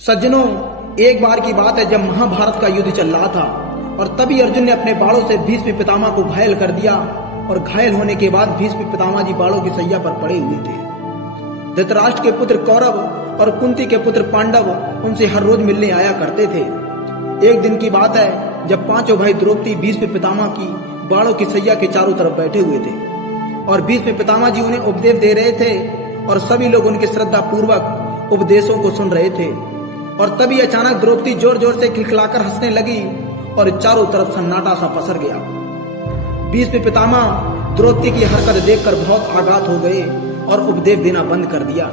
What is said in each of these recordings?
सज्जनों, एक बार की बात है जब महाभारत का युद्ध चल रहा था और तभी अर्जुन ने अपने बाणों से भीष्म पितामह को घायल कर दिया और घायल होने के बाद भीष्म पितामह जी बाणों की सैया पर पड़े हुए थे। धृतराष्ट्र के पुत्र कौरव और कुंती के पुत्र पांडव उनसे हर रोज मिलने आया करते थे। एक दिन की बात है जब पांचों भाई द्रौपदी भीष्म पितामह की बाणों की सैया के चारों तरफ बैठे हुए थे और भीष्म पितामह जी उन्हें उपदेश दे रहे थे और सभी लोग उनके श्रद्धा पूर्वक उपदेशों को सुन रहे थे। और तभी अचानक द्रौपदी जोर जोर से खिलखिलाकर हंसने लगी और चारों तरफ सन्नाटा सा पसर गया। भीष्म पितामह द्रौपदी की हरकत देखकर बहुत आघात हो गए और उपदेश देना बंद कर दिया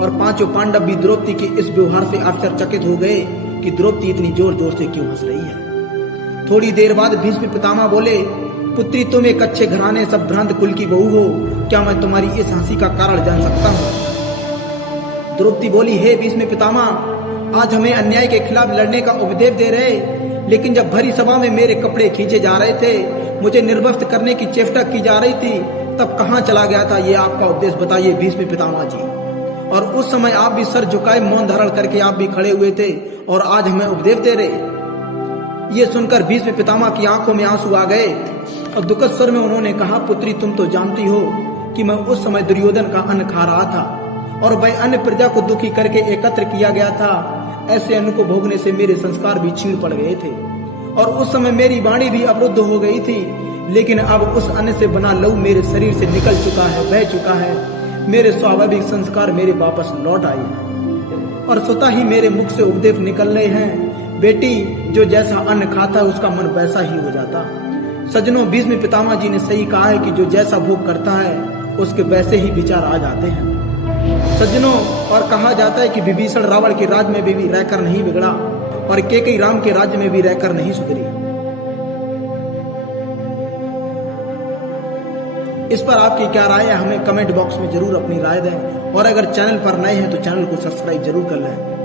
और पांचों पांडव भी द्रौपदी के इस व्यवहार से आश्चर्यचकित हो गए कि द्रौपदी इतनी जोर जोर से क्यों हंस रही है। थोड़ी देर बाद भीष्म पितामह बोले, पुत्री तुम एक अच्छे घराने सब भ्रांत कुल की बहू हो, क्या मैं तुम्हारी इस हंसी का कारण जान सकता हूँ? द्रौपदी बोली, हे भीष्म पितामह, आज हमें अन्याय के खिलाफ लड़ने का उपदेश दे रहे, लेकिन जब भरी सभा में मेरे कपड़े खींचे जा रहे थे, मुझे निर्वस्त्र करने की चेष्टा की जा रही थी, तब कहाँ चला गया था ये आपका उपदेश, बताइए भीष्म पितामह जी। और उस समय आप भी सर झुकाए मौन धारण करके आप भी खड़े हुए थे और आज हमें उपदेश दे रहे। ये सुनकर भीष्म पितामह की आंखों में आंसू आ गए और दुखद स्वर में उन्होंने कहा, पुत्री तुम तो जानती हो कि मैं उस समय दुर्योधन का अन्न खा रहा था और वह अन्य प्रजा को दुखी करके एकत्र किया गया था। ऐसे अन्न को भोगने से मेरे संस्कार भी छीड़ पड़ गए थे और उस समय मेरी वाणी भी अवरुद्ध हो गई थी, लेकिन अब उस अन्न से बना लहू मेरे शरीर से निकल चुका है, बह चुका है। मेरे स्वाभाविक संस्कार मेरे वापस लौट आए हैं और स्वतः ही मेरे मुख से उपदेश निकल रहे हैं। बेटी, जो जैसा अन्न खाता है उसका मन वैसा ही हो जाता। सज्जनों, भीष्म पितामह जी ने सही कहा है कि जो जैसा भोग करता है उसके वैसे ही विचार आ जाते हैं। सज्जनों, और कहा जाता है कि विभीषण रावण के राज्य में भी रहकर नहीं बिगड़ा और कैकेयी राम के राज्य में भी रहकर नहीं सुधरी। इस पर आपकी क्या राय है, हमें कमेंट बॉक्स में जरूर अपनी राय दें और अगर चैनल पर नए हैं तो चैनल को सब्सक्राइब जरूर कर लें।